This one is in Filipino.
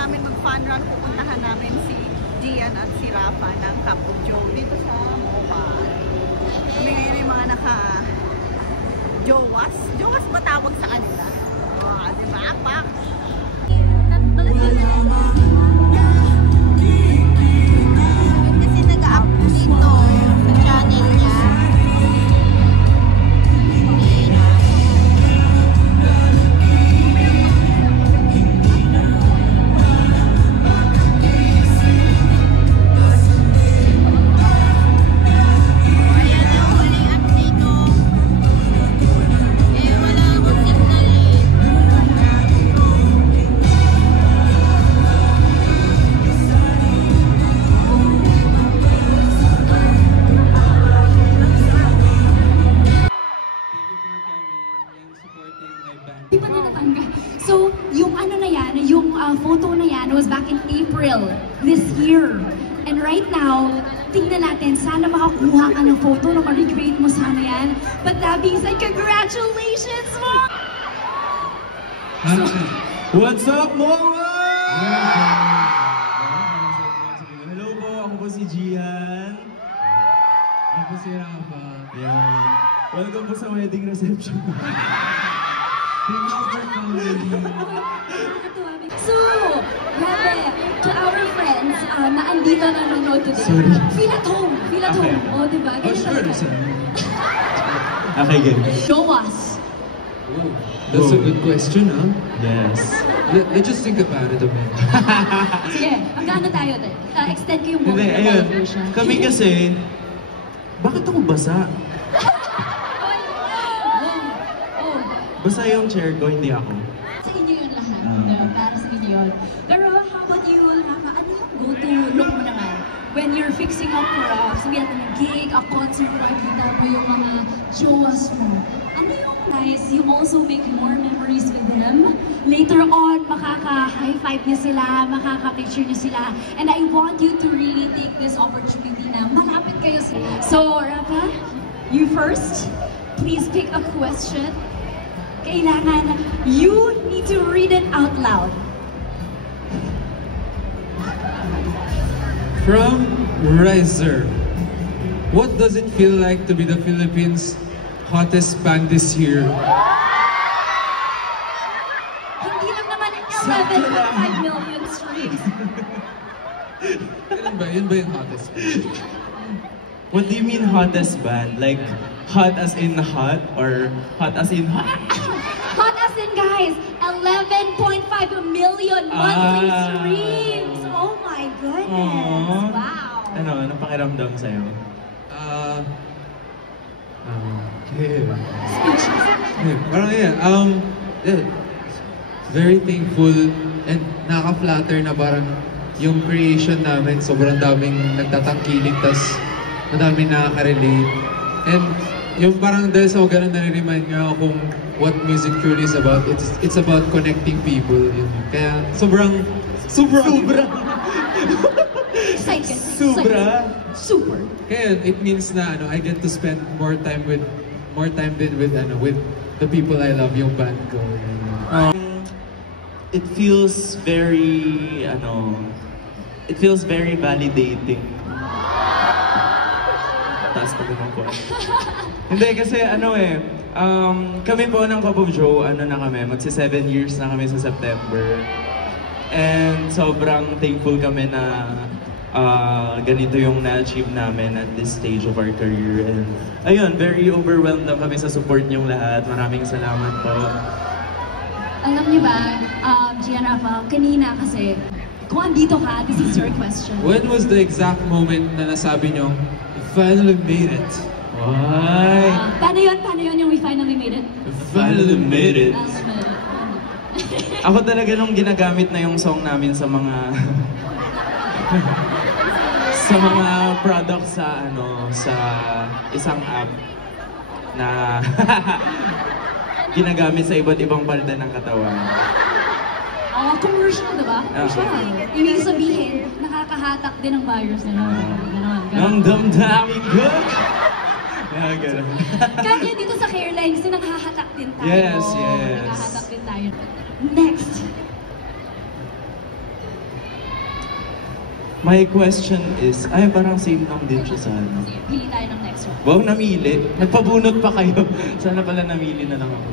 namin mag-fun run, pupuntahan namin si Gian at si Rafa ng Cup of Joe dito sa MOA. Kami ngayon yung mga naka-jowas. Jowas ba tawag sa kanila? Diba? Pak? Kasi nag-up dito sa channel niya. So, yung ano na yan, yung photo na yan was back in April this year. And right now, tingnan natin, sana makakuha ka ng photo na ma-recreate mo sana yan. But that being said, congratulations mo! So, what's up, Moa? Hello po, ako po si Gian. Ako po si Rafa. Yeah. Welcome po sa wedding reception. So, yeah, to our friends na andito na nanonood today. Sorry. Feel at home. Feel at home. O, diba? Oh, sure. Okay, good. Show us. Oh, that's a good question, huh? Yes. Let's just think about it a minute. Sige, magkano tayo? Extend ko yung Hindi, ayun. version. Kami kasi, bakit ako basa? Basta yung chair ko, hindi ako. Sa inyo yun lahat. Para sa inyo yun. Pero how about you, Rafa? Ano yung go-to look mo naman? When you're fixing up for sabihin natin a gig, a concert, makikita mo yung mga jowas mo. Ano yung nice, you also make more memories with them. Later on, makaka-high five niyo sila, makaka-picture niyo sila. And I want you to really take this opportunity na malapit kayo sila. So, Rafa, you first. Please pick a question. Kailangan, you need to read it out loud. From Riser, what does it feel like to be the Philippines' hottest band this year? Hindi lang naman 11.5 million streams. Yun ba yung hottest? What do you mean hottest band? Like, hot as in hot or hot as in hot? Hot as in, guys, 11.5 million monthly streams. Oh my goodness. Wow. Anong pakiramdam sa'yo? Parang very thankful and nakaka-flatter na parang yung creation namin, sobrang daming nagtatangkilik, tas madaming nakaka-relate. And yung parang dahil sa ganun nare-remind nga ako kung what music truly is about. It's about connecting people. Yun. Kaya sobrang Excited. Super. Kaya it means na I get to spend more time with the people I love, yung band ko. It feels very validating. Taas pa naman po. Hindi kasi kami po ng Cup of Joe, magsi 7 years na kami sa September. And sobrang thankful kami na ganito yung na-achieve namin at this stage of our career. And ayun, very overwhelmed na kami sa support niyong lahat. Maraming salamat po. Alam niyo ba, Gian, Rafa, kanina kasi, kung andito ka, this is your question. When was the exact moment na nasabi niyo, finally made it? Why? Paano yun yung we finally made it? Finally made it. Ako talaga nung ginagamit na yung song namin sa mga sa mga products sa sa isang app na ginagamit sa iba't ibang parte ng katawan. Commercial, diba? Commercial. Ibig sabihin, nakakahatak din ng virus na ganon. Ang damdamin ko! Ganon. Kaya dito sa Hairlines, naghahatak din tayo. Yes. Naghahatak din tayo. Next. My question is, ay parang same lang din siya sa ano. Sige, pili tayo ng next one. Wow, namili. Nagpabunot pa kayo. Sana pala namili na lang ako.